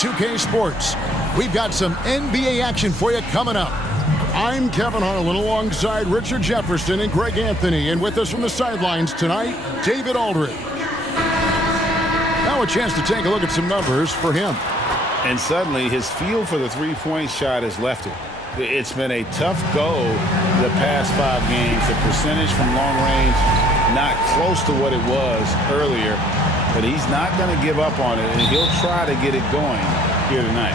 NBA2K Sports. We've got some NBA action for you coming up. I'm Kevin Harlan alongside Richard Jefferson and Greg Anthony. And with us from the sidelines tonight, David Aldridge. Now a chance to take a look at some numbers for him. And suddenly his feel for the three-point shot has left it. It's been a tough go the past 5 games. The percentage from long range not close to what it was earlier. But he's not going to give up on it, and he'll try to get it going here tonight.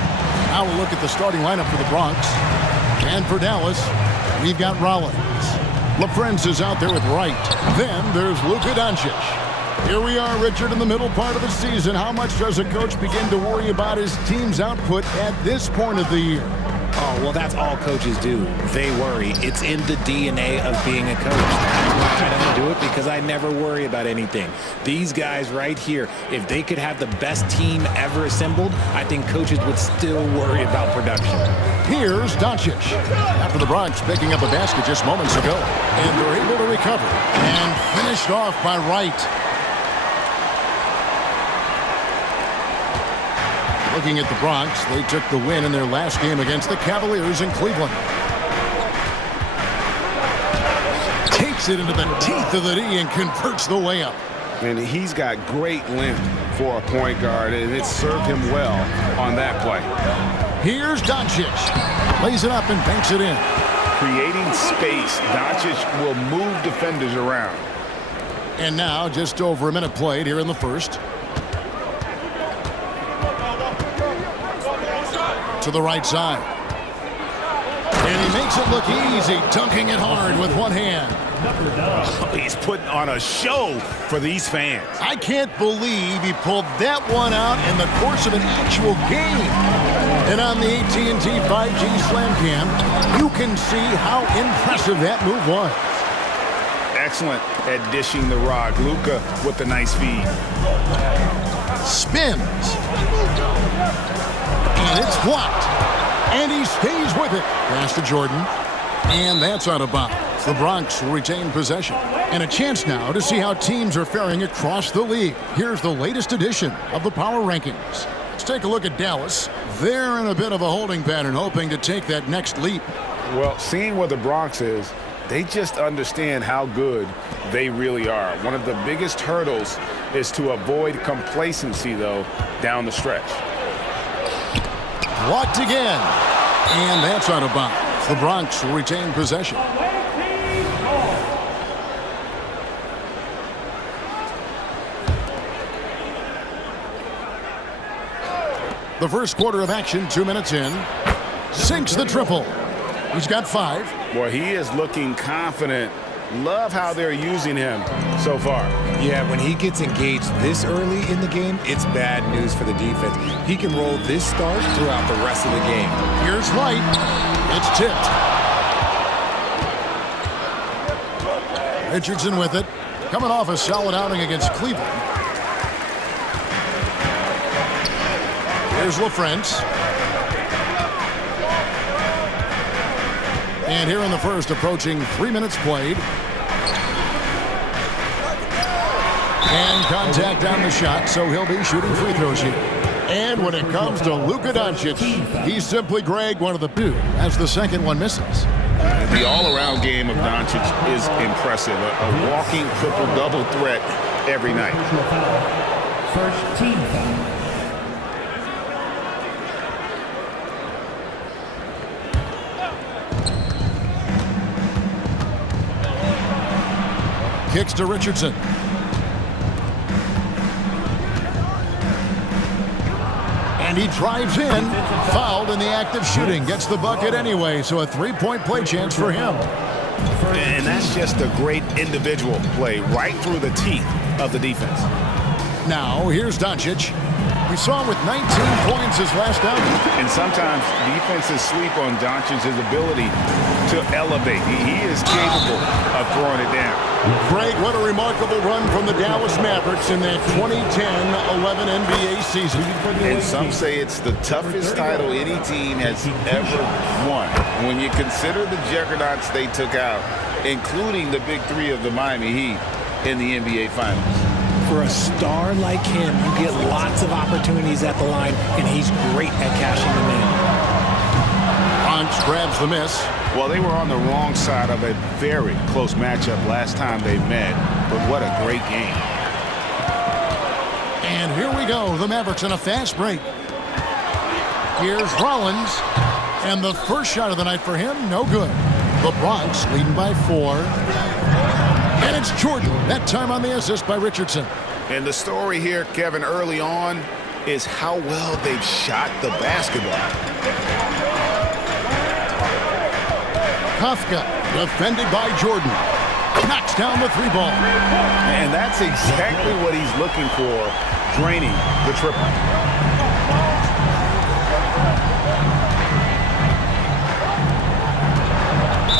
Now we'll look at the starting lineup for the Bronx. And for Dallas, we've got Rollins. LaFrentz is out there with Wright. Then there's Luka Doncic. Here we are, Richard, in the middle part of the season. How much does a coach begin to worry about his team's output at this point of the year? Oh, well, that's all coaches do. They worry. It's in the DNA of being a coach. That's why I don't do it, because I never worry about anything. These guys right here, if they could have the best team ever assembled, I think coaches would still worry about production. Here's Doncic. After the Bronx picking up a basket just moments ago. And they're able to recover. And finished off by Wright. Looking at the Bronx, they took the win in their last game against the Cavaliers in Cleveland. Takes it into the teeth of the D and converts the layup. And he's got great length for a point guard, and it served him well on that play. Here's Doncic. Lays it up and banks it in. Creating space, Doncic will move defenders around. And now just over a minute played here in the first. To the right side. And he makes it look easy, dunking it hard with one hand. Oh, he's putting on a show for these fans. I can't believe he pulled that one out in the course of an actual game. And on the AT&T 5G Slam Cam, you can see how impressive that move was. Excellent at dishing the rock. Luka with the nice feed. Spins. And it's blocked. And he stays with it. Pass to Jordan. And that's out of bounds. The Bronx will retain possession. And a chance now to see how teams are faring across the league. Here's the latest edition of the Power Rankings. Let's take a look at Dallas. They're in a bit of a holding pattern, hoping to take that next leap. Well, seeing where the Bronx is, they just understand how good they really are. One of the biggest hurdles is to avoid complacency, though, down the stretch. Blocked again. And that's out of bounds. The Bronx will retain possession. The first quarter of action, 2 minutes in. Sinks the triple. He's got 5. Boy, he is looking confident. Love how they're using him so far. Yeah, when he gets engaged this early in the game, it's bad news for the defense. He can roll this start throughout the rest of the game. Here's Light. It's tipped. Richardson with it. Coming off a solid outing against Cleveland. Here's LaFrentz. And here in the first, approaching 3 minutes played. And contact on the shot, so he'll be shooting free throws here. And when it comes to Luka Doncic, he's simply, Greg, one of the two, as the second one misses. The all-around game of Doncic is impressive. A walking triple-double threat every night. First team foul. Kicks to Richardson. And he drives in. Fouled in the act of shooting. Gets the bucket anyway, so a 3-point play chance for him. And that's just a great individual play right through the teeth of the defense. Now, here's Doncic. We saw him with 19 points his last outing. And sometimes defenses sleep on Doncic's ability to elevate. He is capable of throwing it down. Greg, what a remarkable run from the Dallas Mavericks in that 2010-11 NBA season. And some say it's the toughest title any team has ever won. When you consider the juggernauts they took out, including the big three of the Miami Heat in the NBA Finals. For a star like him, you get lots of opportunities at the line, and he's great at cashing them in. Bronx grabs the miss. Well, they were on the wrong side of a very close matchup last time they met, but what a great game. And here we go, the Mavericks in a fast break. Here's Rollins, and the first shot of the night for him, no good. The Bronx leading by 4. And it's Jordan, that time on the assist by Richardson. And the story here, Kevin, early on is how well they've shot the basketball. Kafka, defended by Jordan. Knocks down the 3-ball. And that's exactly what he's looking for, draining the triple.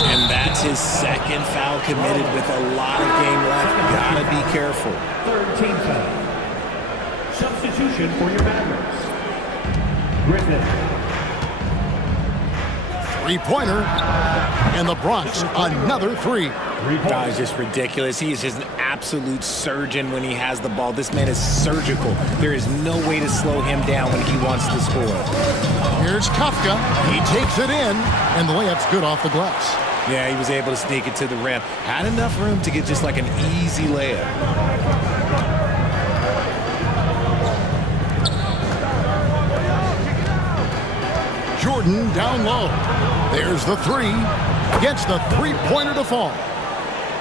And that's his second foul committed with a lot of game left. Gotta be careful. Third team foul. Substitution for your Mavericks. Griffin. 3-pointer. And the Bronx, another 3. That is just ridiculous. He is just an absolute surgeon when he has the ball. This man is surgical. There is no way to slow him down when he wants to score. Here's Kafka. He takes it in, and the layup's good off the glass. Yeah, he was able to sneak it to the rim. Had enough room to get just like an easy layup. Jordan down low. There's the 3. Gets the 3-pointer to fall.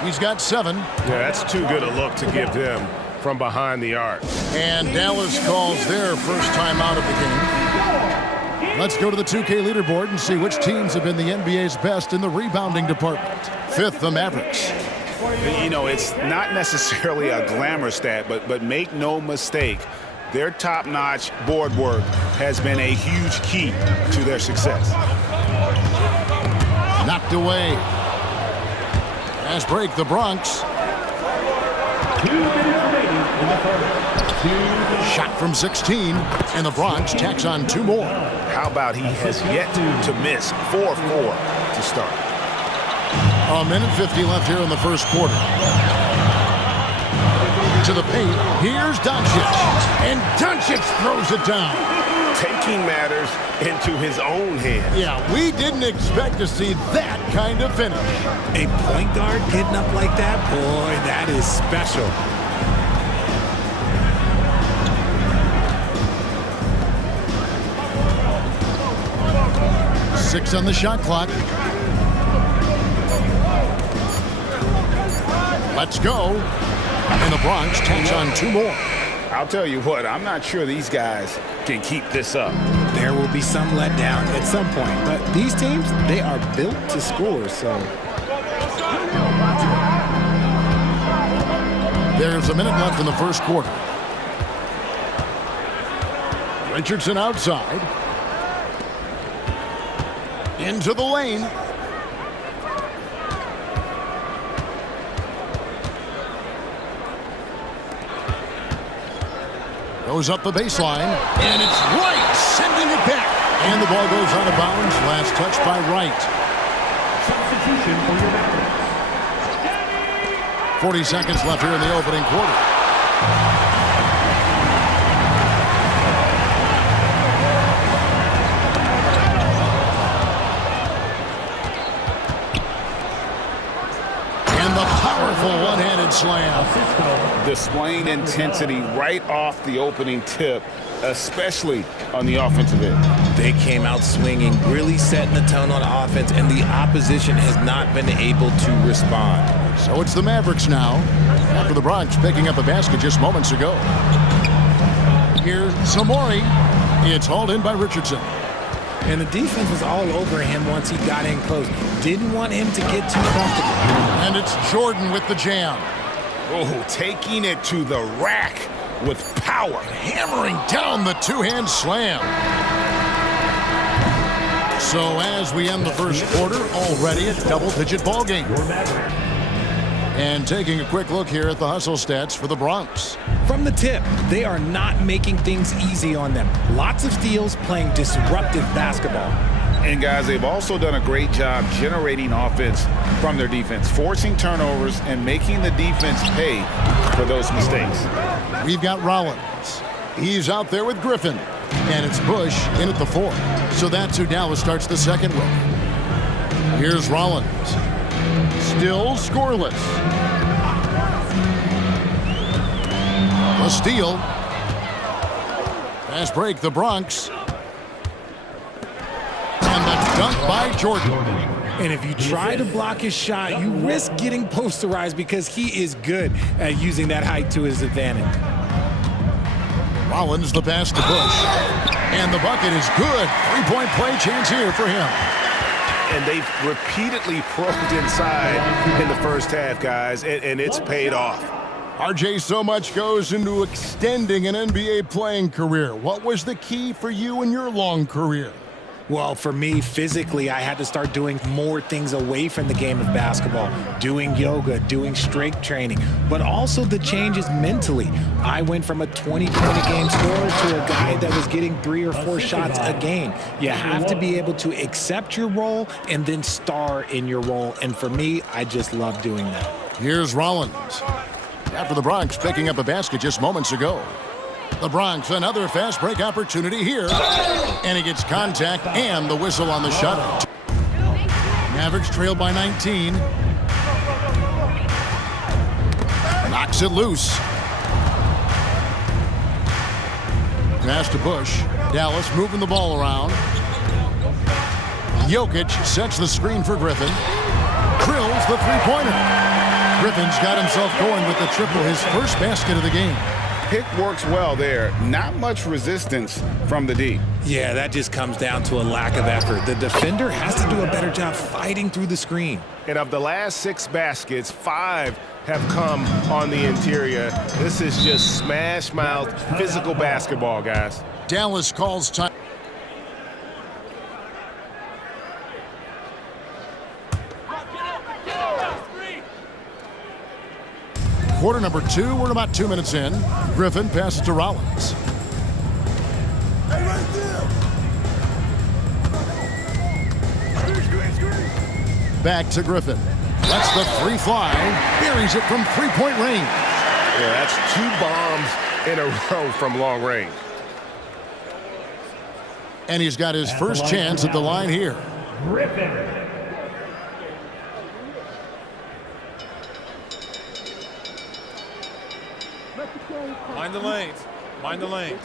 He's got 7. Yeah, that's too good a look to give them from behind the arc. And Dallas calls their first time out of the game. Let's go to the 2K leaderboard and see which teams have been the NBA's best in the rebounding department. 5th, the Mavericks. You know, it's not necessarily a glamour stat, but make no mistake, their top-notch board work has been a huge key to their success. Knocked away. Fast break, the Bronx. 2 minutes remaining in the third. Shot from 16, and the Bronx tacks on 2 more. How about he has yet to miss 4-4 to start? A minute 50 left here in the first quarter. To the paint, here's Doncic. And Doncic throws it down. Taking matters into his own hands. Yeah, we didn't expect to see that kind of finish. A point guard getting up like that, boy, that is special. Six on the shot clock. Let's go. And the Bronx tacks on 2 more. I'll tell you what, I'm not sure these guys can keep this up. There will be some letdown at some point, but these teams, they are built to score, so. There's a minute left in the first quarter. Richardson outside. Into the lane. Goes up the baseline, and it's Wright sending it back. And the ball goes out of bounds. Last touch by Wright. Substitution for your Mavericks. 40 seconds left here in the opening quarter. And the powerful one-handed slam. Displaying intensity right off the opening tip, especially on the offensive end. They came out swinging, really setting the tone on offense, and the opposition has not been able to respond. So it's the Mavericks now, after the Bronx picking up a basket just moments ago. Here's Samori. It's hauled in by Richardson. And the defense was all over him once he got in close. Didn't want him to get too comfortable. And it's Jordan with the jam. Oh, taking it to the rack with power. Hammering down the two-hand slam. So as we end the first quarter, already a double-digit ball game. And taking a quick look here at the hustle stats for the Bronx. From the tip, they are not making things easy on them. Lots of steals, playing disruptive basketball. And guys, they've also done a great job generating offense from their defense, forcing turnovers and making the defense pay for those mistakes. We've got Rollins. He's out there with Griffin. And it's Bush in at the 4. So that's who Dallas starts the second with. Here's Rollins. Still scoreless. A steal. Fast break, the Bronx. And the dunk by Jordan. And if you try to block his shot, you risk getting posterized because he is good at using that height to his advantage. Rollins the pass to Bush. And the bucket is good. 3-point play chance here for him. And they've repeatedly probed inside in the first half, guys, and it's paid off. RJ, so much goes into extending an NBA playing career. What was the key for you in your long career? Well, for me, physically, I had to start doing more things away from the game of basketball, doing yoga, doing strength training, but also the changes mentally. I went from a 20-point-a-game scorer to a guy that was getting 3 or 4 shots a game. You have to be able to accept your role and then star in your role. And for me, I just love doing that. Here's Rollins. After the Bronx picking up a basket just moments ago. The Bronx, another fast break opportunity here. And he gets contact and the whistle on the shot. Mavericks trailed by 19. Knocks it loose. Pass to Bush. Dallas moving the ball around. Jokic sets the screen for Griffin. Drills the three-pointer. Griffin's got himself going with the triple, his first basket of the game. Pick works well there. Not much resistance from the D. Yeah, that just comes down to a lack of effort. The defender has to do a better job fighting through the screen. And of the last 6 baskets, 5 have come on the interior. This is just smash-mouth physical basketball, guys. Dallas calls time. Quarter number 2, we're about 2 minutes in. Griffin passes to Rollins. Back to Griffin. Lets the 3 fly. Buries it from 3-point range. Yeah, that's 2 bombs in a row from long range. And he's got his first chance at the line here. Griffin. Mind the lanes. Mind the lanes.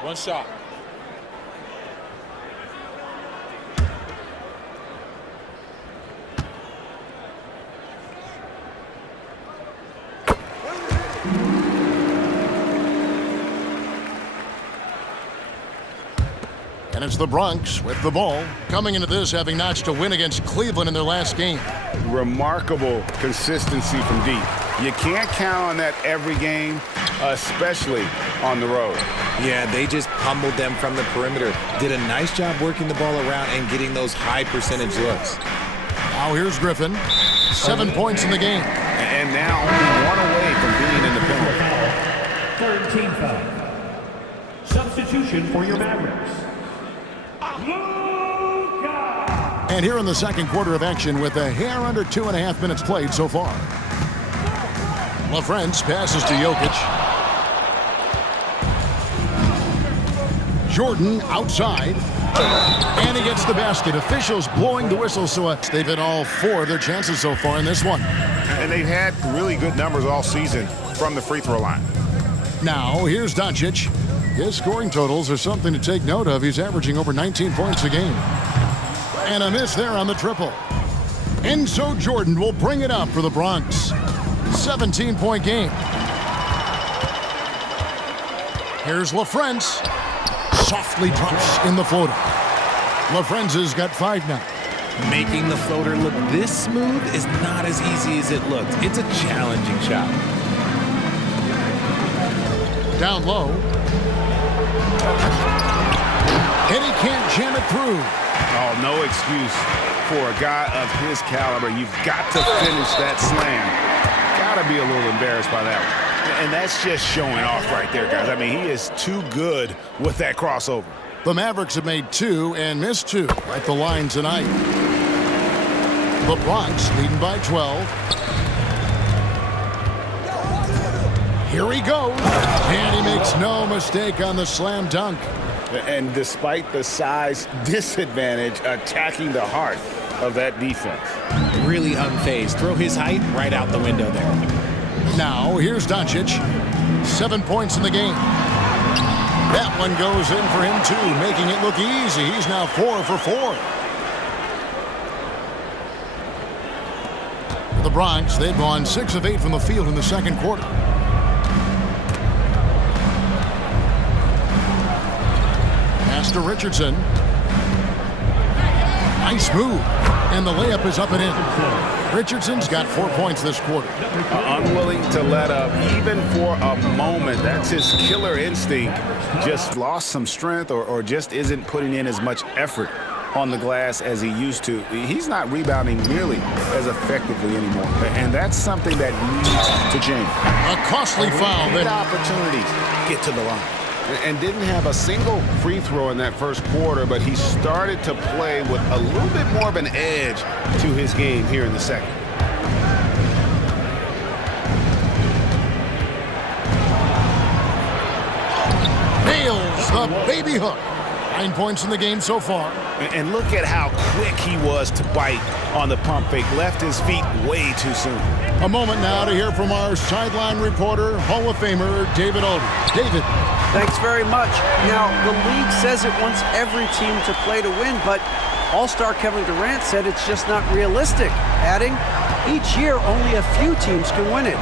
One shot. And it's the Bronx with the ball. Coming into this, having notched a win against Cleveland in their last game. Remarkable consistency from deep. You can't count on that every game, especially on the road. Yeah, they just pummeled them from the perimeter. Did a nice job working the ball around and getting those high percentage looks. Now here's Griffin. 7 points in the game. And now only 1 away from being in the penalty. Third team foul. Substitution for your Mavericks. And here in the second quarter of action with a hair under 2.5 minutes played so far. LaFrance passes to Jokic. Jordan outside. And he gets the basket. Officials blowing the whistle, so they've hit all 4 of their chances so far in this one. And they've had really good numbers all season from the free throw line. Now, here's Doncic. His scoring totals are something to take note of. He's averaging over 19 points a game. And a miss there on the triple. And so Jordan will bring it up for the Bronx. 17-point game. Here's LaFrance. Softly drops in the floater. LaFrance has got 5 now. Making the floater look this smooth is not as easy as it looks. It's a challenging shot. Down low. And he can't jam it through. Oh, no excuse for a guy of his caliber. You've got to finish that slam. got to be a little embarrassed by that one. And that's just showing off right there, guys. I mean, he is too good with that crossover. The Mavericks have made 2 and missed 2 at the line tonight. The Bronx leading by 12. Here he goes. And he makes no mistake on the slam dunk. And despite the size disadvantage, attacking the heart of that defense. Really unfazed. Throw his height right out the window there. Now, here's Doncic. 7 points in the game. That one goes in for him, too, making it look easy. He's now 4 for 4. The Bronx, they've gone 6 of 8 from the field in the second quarter. Pass to Richardson. Nice move. And the layup is up and in. Richardson's got 4 points this quarter. Unwilling to let up even for a moment. That's his killer instinct. Just lost some strength or just isn't putting in as much effort on the glass as he used to. He's not rebounding nearly as effectively anymore. And that's something that needs to change. A costly foul. Good opportunities. Get to the line. And didn't have a single free throw in that first quarter, but he started to play with a little bit more of an edge to his game here in the second. Nails the baby hook. 9 points in the game so far. And look at how quick he was to bite on the pump fake. Left his feet way too soon. A moment now to hear from our sideline reporter, Hall of Famer David Aldridge. David. Thanks very much. Now, the league says it wants every team to play to win, but All-Star Kevin Durant said it's just not realistic, adding, each year only a few teams can win it.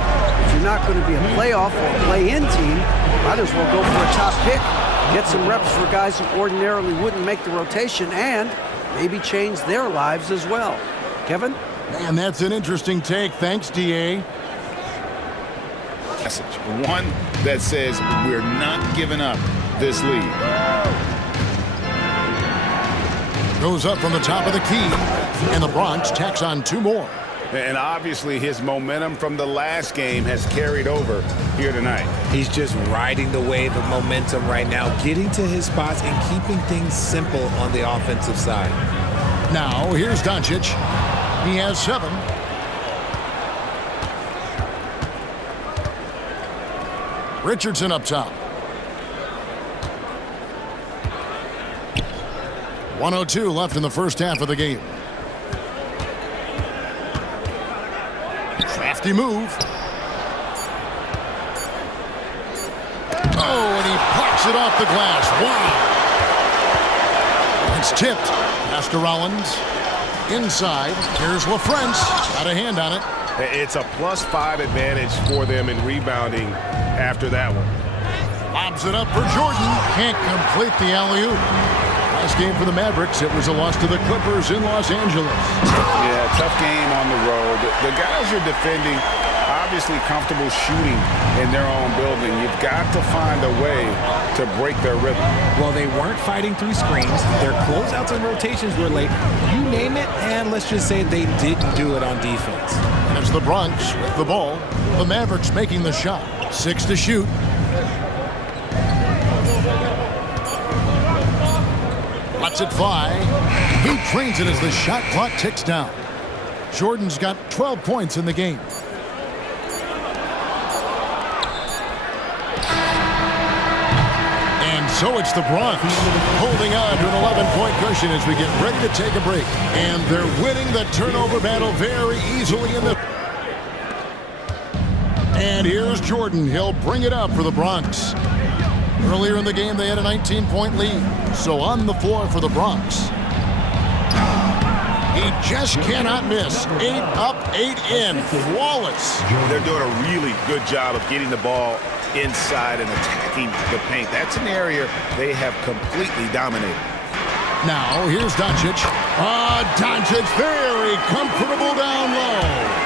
If you're not going to be a playoff or play-in team, might as well go for a top pick. Get some reps for guys who ordinarily wouldn't make the rotation and maybe change their lives as well. Kevin? Man, that's an interesting take. Thanks, D.A. Message. One that says we're not giving up this lead. Goes up from the top of the key, and the Bronx tacks on 2 more. And obviously his momentum from the last game has carried over here tonight. He's just riding the wave of momentum right now, getting to his spots and keeping things simple on the offensive side. Now, here's Doncic. He has 7. Richardson up top. 1:02 left in the first half of the game. Crafty move. Oh, and he plucks it off the glass. Wow. It's tipped. Pass to Rollins. Inside. Here's LaFrance. Got a hand on it. It's a +5 advantage for them in rebounding after that one. Lobs it up for Jordan. Can't complete the alley-oop. Last game for the Mavericks, it was a loss to the Clippers in Los Angeles. Yeah, tough game on the road. The guys are defending, obviously comfortable shooting in their own building. You've got to find a way to break their rhythm. Well, they weren't fighting through screens. Their closeouts and rotations were late. You name it, and let's just say they didn't do it on defense. As the Bronx with the ball, the Mavericks making the shot. 6 to shoot. Lets it fly. He trains it as the shot clock ticks down. Jordan's got 12 points in the game. And so it's the Bronx holding on to an 11-point cushion as we get ready to take a break. And they're winning the turnover battle very easily in the... And here's Jordan. He'll bring it up for the Bronx. Earlier in the game, they had a 19-point lead. So on the floor for the Bronx. He just cannot miss. 8 up, 8 in. Flawless. They're doing a really good job of getting the ball inside and attacking the paint. That's an area they have completely dominated. Now, here's Doncic. Doncic very comfortable down low.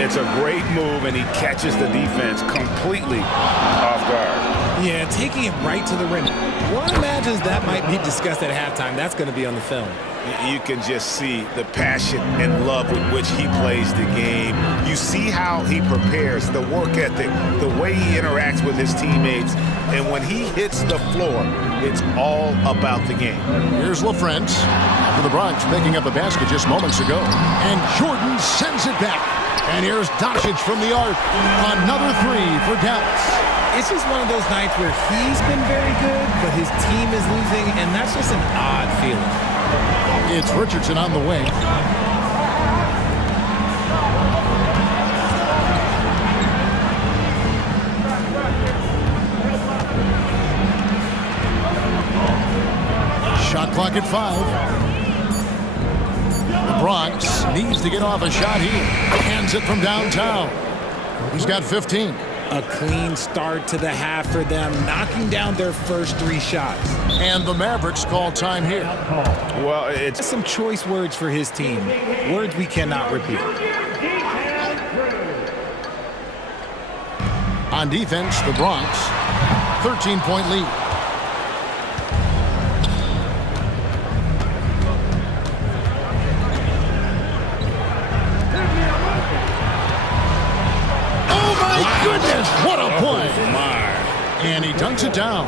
It's a great move, and he catches the defense completely off guard. Yeah, taking it right to the rim. One imagines that might be discussed at halftime. That's going to be on the film. You can just see the passion and love with which he plays the game. You see how he prepares, the work ethic, the way he interacts with his teammates. And when he hits the floor, it's all about the game. Here's LaFrance after the Bronx picking up a basket just moments ago. And Jordan sends it back. And here's Doncic from the arc. Another three for Dallas. It's just one of those nights where he's been very good, but his team is losing, and that's just an odd feeling. It's Richardson on the wing. Shot clock at 5. The Bronx needs to get off a shot here. Hands it from downtown. He's got 15. A clean start to the half for them, knocking down their first 3 shots. And the Mavericks call time here. Well, it's Some choice words for his team. Words we cannot repeat. On defense, the Bronx, 13-point lead. Goodness, what a play! And he dunks it down.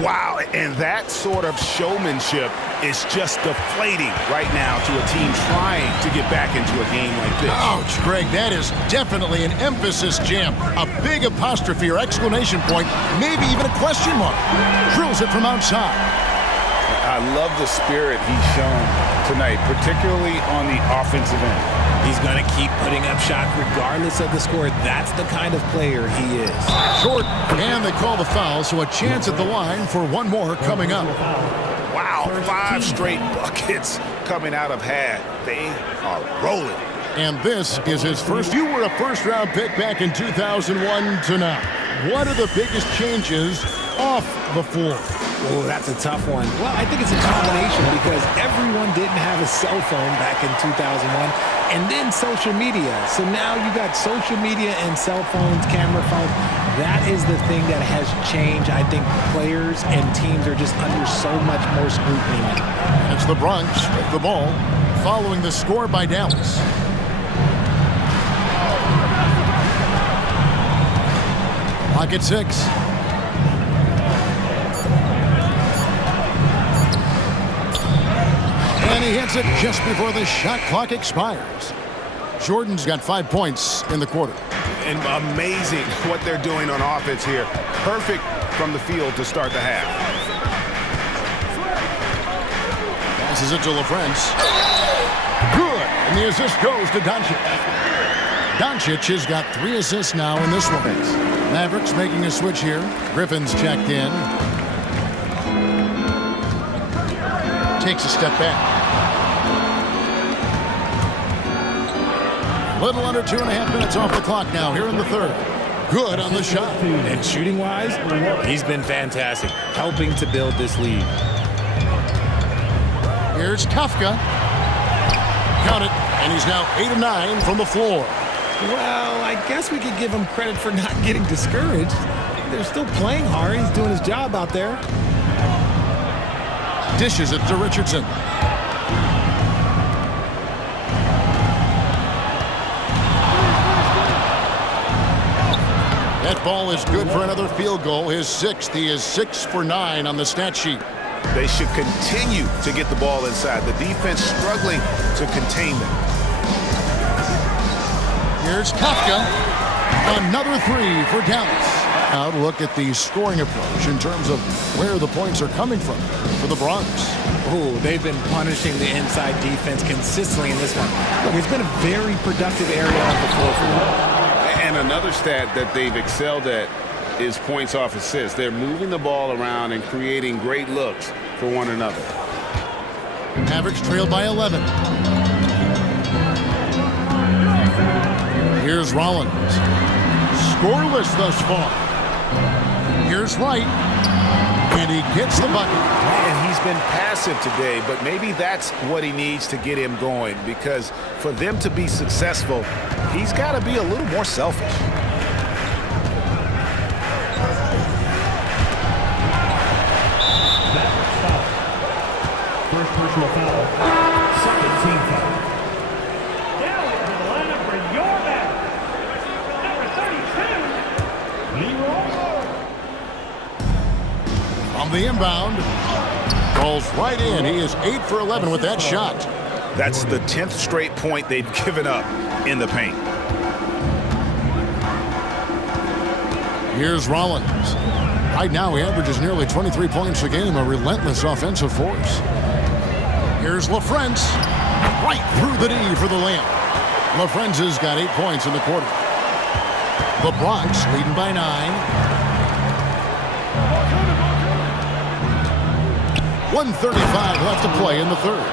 wow, and that sort of showmanship is just deflating right now to a team trying to get back into a game like this. Ouch, Greg, that is definitely an emphasis jam. A big apostrophe or exclamation point, maybe even a question mark. Drills it from outside. I love the spirit he's shown tonight, particularly on the offensive end. He's going to keep putting up shots regardless of the score. That's the kind of player he is. Short, and they call the foul, so a chance at the line for one more coming up. Wow, 5 straight buckets coming out of half. They are rolling. And this is his first. You were a first-round pick back in 2001 to now. What are the biggest changes off the floor? Oh, that's a tough one. Well, I think it's a combination because everyone didn't have a cell phone back in 2001, and then social media. So now you got social media and cell phones, camera phones. That is the thing that has changed. I think players and teams are just under so much more scrutiny now. And it's the Bronx with the ball, following the score by Dallas. Clock at 6. And he hits it just before the shot clock expires. Jordan's got 5 points in the quarter. And amazing what they're doing on offense here. Perfect from the field to start the half. Passes it to LaFrance. Good. And the assist goes to Doncic. Doncic has got 3 assists now in this one. Mavericks making a switch here. Griffin's checked in. Takes a step back. Little under 2.5 minutes off the clock now here in the third. Good on the shot. And shooting-wise, he's been fantastic, helping to build this lead. Here's Kafka. Count it. And he's now 8 of 9 from the floor. Well, I guess we could give him credit for not getting discouraged. They're still playing hard. He's doing his job out there. Dishes it to Richardson. That ball is good for another field goal. His 6th. He is 6 for 9 on the stat sheet. They should continue to get the ball inside. The defense struggling to contain them. Here's Kafka. Another 3 for Dallas. Now to look at the scoring approach in terms of where the points are coming from for the Bronx. Oh, they've been punishing the inside defense consistently in this one. Look, it's been a very productive area off the floor for them. And another stat that they've excelled at is points off assists. They're moving the ball around and creating great looks for one another. Mavericks trailed by 11. Here's Rollins. Scoreless thus far. Here's Wright. And he gets the bucket. And he's been passive today, but maybe that's what he needs to get him going, because for them to be successful, he's got to be a little more selfish. First personal foul. Second team foul. Down into the lineup for your man. Number 32, Leroy. On the inbound. Rolls right in. He is 8 for 11 with that shot. That's the 10th straight point they've given up in the paint. Here's Rollins. Right now, he averages nearly 23 points a game, a relentless offensive force. Here's LaFrance. Right through the D for the layup. LaFrance has got 8 points in the quarter. The Bronx leading by 9. 1:35 left to play in the third.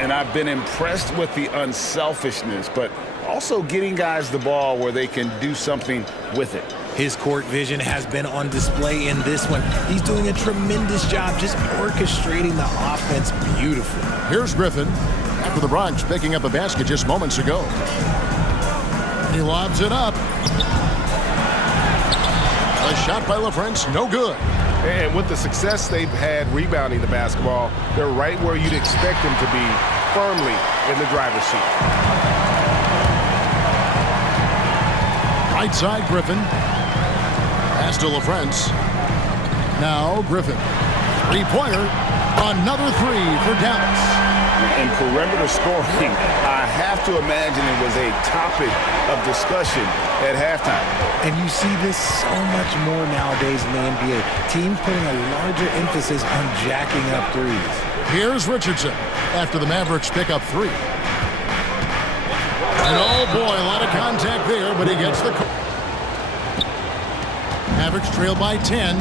And I've been impressed with the unselfishness, but also getting guys the ball where they can do something with it. His court vision has been on display in this one. He's doing a tremendous job just orchestrating the offense beautifully. Here's Griffin after the Bronx picking up a basket just moments ago. He lobs it up. A shot by LaFrance, no good. And with the success they've had rebounding the basketball, they're right where you'd expect them to be, firmly in the driver's seat. Right side, Griffin. Pass to LaFrance. Now Griffin. Three-pointer. Another three for Dallas. And perimeter scoring, I have to imagine it was a topic of discussion at halftime. And you see this so much more nowadays in the NBA. Teams putting a larger emphasis on jacking up threes. Here's Richardson after the Mavericks pick up 3. And oh boy, a lot of contact there, but he gets the... Mavericks trail by 10.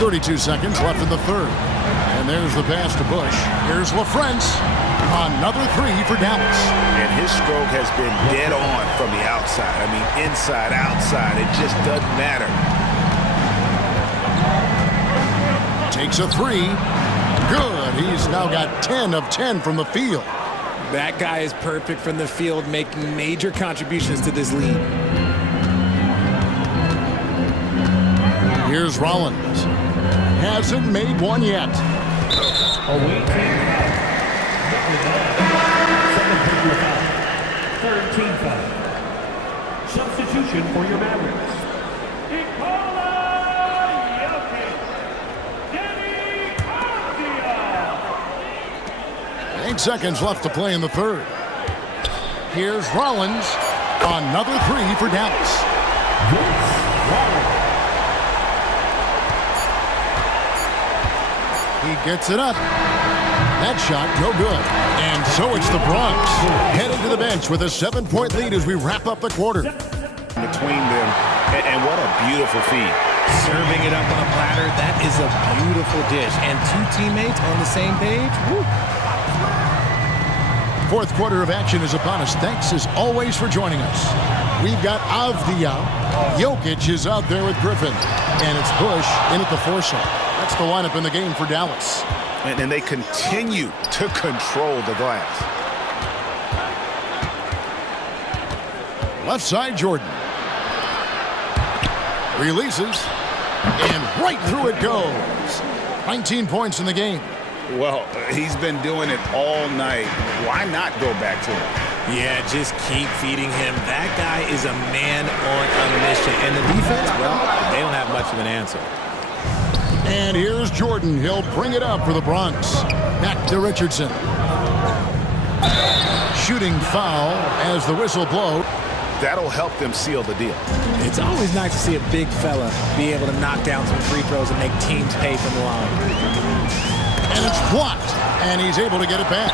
32 seconds left in the third. And there's the pass to Bush. Here's LaFrance. Another 3 for Dallas. And his stroke has been dead on from the outside. I mean, inside, outside, it just doesn't matter. Takes a 3. Good. He's now got 10 of 10 from the field. That guy is perfect from the field, making major contributions to this lead. Here's Rollins. Hasn't made one yet. Away team foul. Second personal foul. Third team foul. Substitution for your Mavericks. 8 seconds left to play in the third. Here's Rollins. Another 3 for Dallas. He gets it up. That shot, no good. And so it's the Bronx heading to the bench with a 7-point lead as we wrap up the quarter. Between them, and what a beautiful feed. Serving it up on a platter, that is a beautiful dish. And 2 teammates on the same page. Woo. Fourth quarter of action is upon us. Thanks as always for joining us. We've got Avdia. Jokic is out there with Griffin. And it's Bush in at the 4 slot. That's the lineup in the game for Dallas. And they continue to control the glass. Left side, Jordan. Releases. And right through it goes. 19 points in the game. Well, he's been doing it all night. Why not go back to it? Yeah, just keep feeding him. That guy is a man on a mission. And the defense, well, they don't have much of an answer. And here's Jordan. He'll bring it up for the Bronx. Back to Richardson. Shooting foul as the whistle blows. That'll help them seal the deal. It's always nice to see a big fella be able to knock down some free throws and make teams pay from the line. And it's blocked. And he's able to get it back.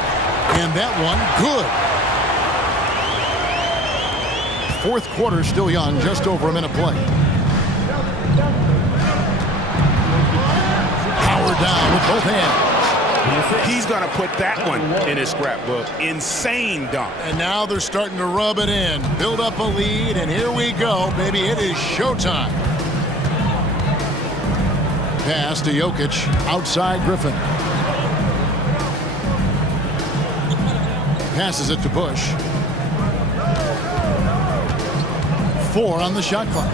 And that one, good. Fourth quarter still young, just over a minute play. Howard down with both hands. He's going to put that one in his scrapbook. Insane dunk. And now they're starting to rub it in. Build up a lead, and here we go, baby. It is showtime. Pass to Jokic. Outside Griffin. Passes it to Bush. 4 on the shot clock.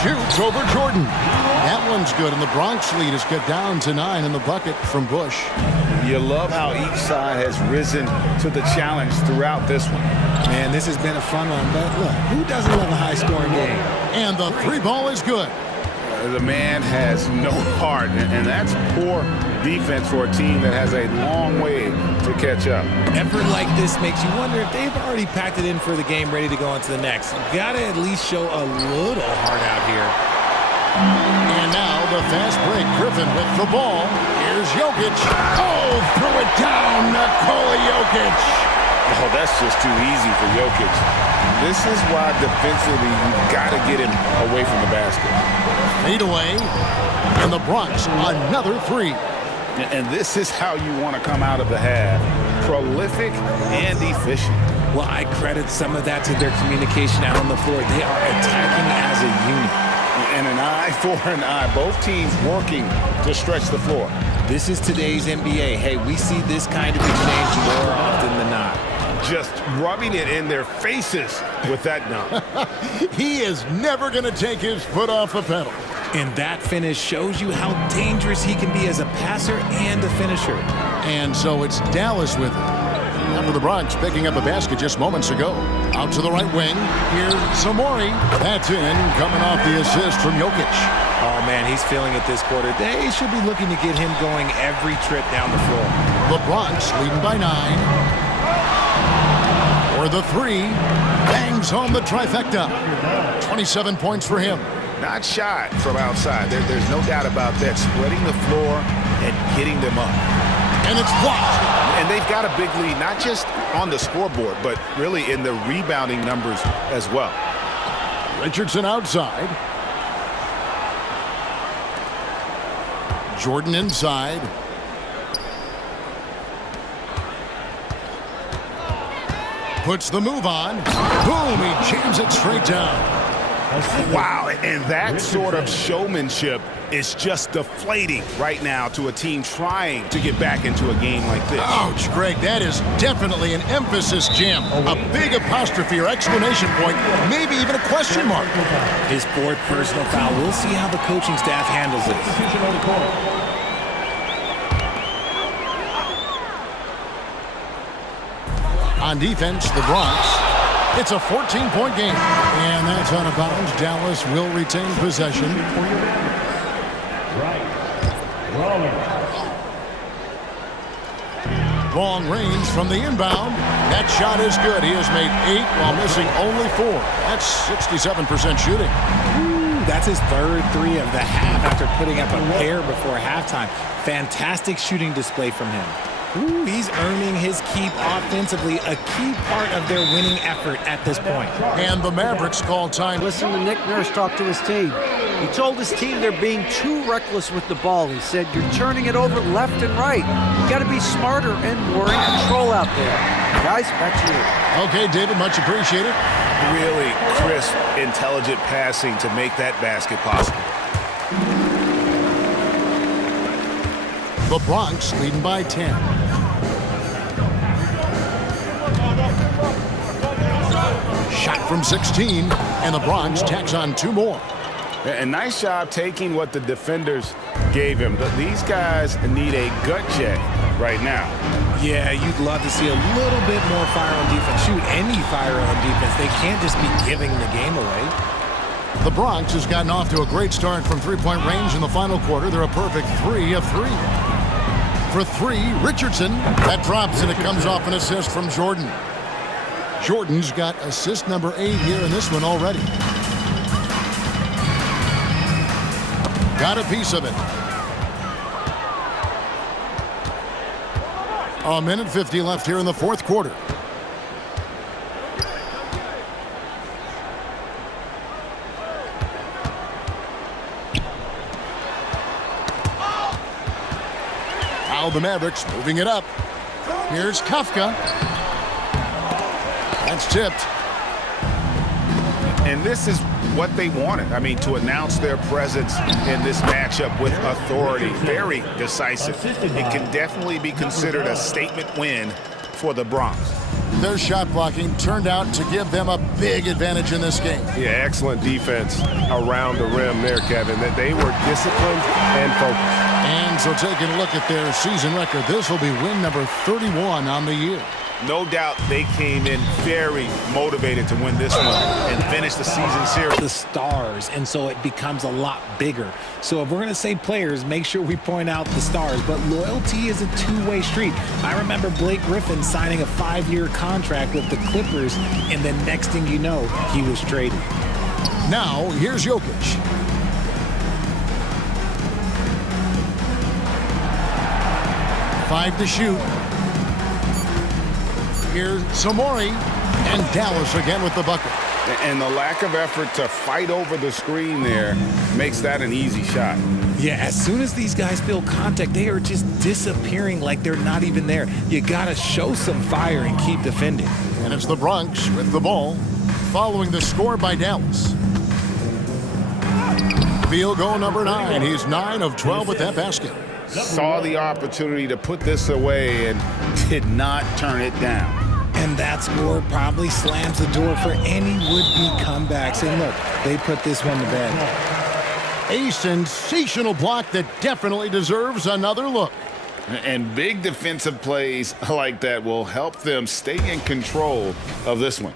Shoots over Jordan. That one's good, and the Bronx lead is cut down to 9 in the bucket from Bush. You love how each side has risen to the challenge throughout this one. Man, this has been a fun one, but look, who doesn't love a high-scoring game? And the three ball is good. The man has no heart, and that's poor defense for a team that has a long way to catch up. Effort like this makes you wonder if they've already packed it in for the game, ready to go on to the next. You gotta at least show a little heart out here. And now the fast break. Griffin with the ball. Here's Jokic. Oh, threw it down. Nikola Jokic. Oh, that's just too easy for Jokic. This is why defensively you've got to get him away from the basket. Fade away. And the Bronx, another three. And this is how you want to come out of the half. Prolific and efficient. Well, I credit some of that to their communication out on the floor. They are attacking as a unit. And an eye for an eye. Both teams working to stretch the floor. This is today's NBA. Hey, we see this kind of exchange more often than not. Just rubbing it in their faces with that dunk. He is never going to take his foot off the pedal. And that finish shows you how dangerous he can be as a passer and a finisher. And so it's Dallas with it. After the Bronx picking up a basket just moments ago. Out to the right wing. Here's Zamori. That's in, coming off the assist from Jokic. Oh, man, he's feeling it this quarter. They should be looking to get him going every trip down the floor. The Bronx leading by 9. For the three. Bangs home the trifecta. 27 points for him. Not shy from outside. There's no doubt about that. Spreading the floor and getting them up. And it's blocked. And they've got a big lead, not just on the scoreboard, but really in the rebounding numbers as well. Richardson outside. Jordan inside. Puts the move on. Boom, he jams it straight down. Wow, and that sort of showmanship is just deflating right now to a team trying to get back into a game like this. Ouch, Greg, that is definitely an emphasis jam. A big apostrophe or exclamation point, maybe even a question mark. His fourth personal foul. We'll see how the coaching staff handles it. On defense, the Bronx. It's a 14-point game. And that's out of bounds. Dallas will retain possession. Long range from the inbound. That shot is good. He has made 8 while missing only 4. That's 67% shooting. That's his third three of the half after putting up a pair before halftime. Fantastic shooting display from him. He's earning his keep offensively, a key part of their winning effort at this point. And the Mavericks call time. Listen to Nick Nurse talk to his team. He told his team they're being too reckless with the ball. He said, you're turning it over left and right. You got to be smarter and more in control out there. Guys, back to you. Okay, David, much appreciated. Really crisp, intelligent passing to make that basket possible. The Bronx leading by 10. Shot from 16, and the Bronx tacks on 2 more. And nice job taking what the defenders gave him. But these guys need a gut check right now. Yeah, you'd love to see a little bit more fire on defense. Shoot, any fire on defense. They can't just be giving the game away. The Bronx has gotten off to a great start from three-point range in the final quarter. They're a perfect 3 of 3. For 3, Richardson. That drops, and it comes off an assist from Jordan. Jordan's got assist number 8 here in this one already. Got a piece of it. A minute 50 left here in the fourth quarter. Now the Mavericks moving it up. Here's Kafka. That's tipped. And this is what they wanted. I mean, to announce their presence in this matchup with authority. Very decisive. It can definitely be considered a statement win for the Bronx. Their shot blocking turned out to give them a big advantage in this game. Yeah, excellent defense around the rim there, Kevin. That they were disciplined and focused. And so taking a look at their season record, this will be win number 31 on the year. No doubt they came in very motivated to win this one and finish the season series. The stars, and so it becomes a lot bigger. So if we're going to say players, make sure we point out the stars. But loyalty is a two-way street. I remember Blake Griffin signing a 5-year contract with the Clippers, and the next thing you know, he was traded. Now, here's Jokic. Five to shoot. Here's Samori, and Dallas again with the bucket. And the lack of effort to fight over the screen there makes that an easy shot. Yeah, as soon as these guys feel contact, they are just disappearing like they're not even there. You got to show some fire and keep defending. And it's the Bronx with the ball, following the score by Dallas. Field goal number 9. He's 9 of 12 with that basket. Saw the opportunity to put this away and did not turn it down. And that score probably slams the door for any would-be comebacks. And look, they put this one to bed. A sensational block that definitely deserves another look. And big defensive plays like that will help them stay in control of this one.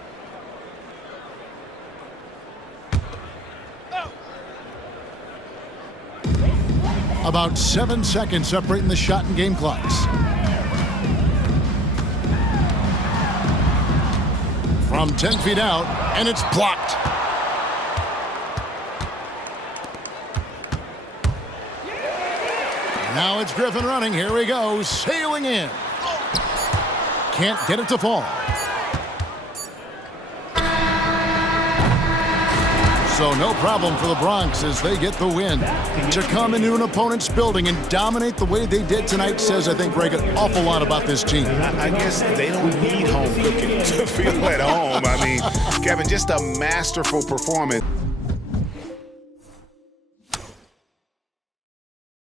About 7 seconds separating the shot and game clocks. From 10 feet out, and it's blocked. Now it's Griffin running. Here he goes, sailing in. Can't get it to fall. So no problem for the Bronx as they get the win. To come into an opponent's building and dominate the way they did tonight says, I think, Greg, an awful lot about this team. I guess they don't need home cooking to feel at home. I mean, Kevin, just a masterful performance.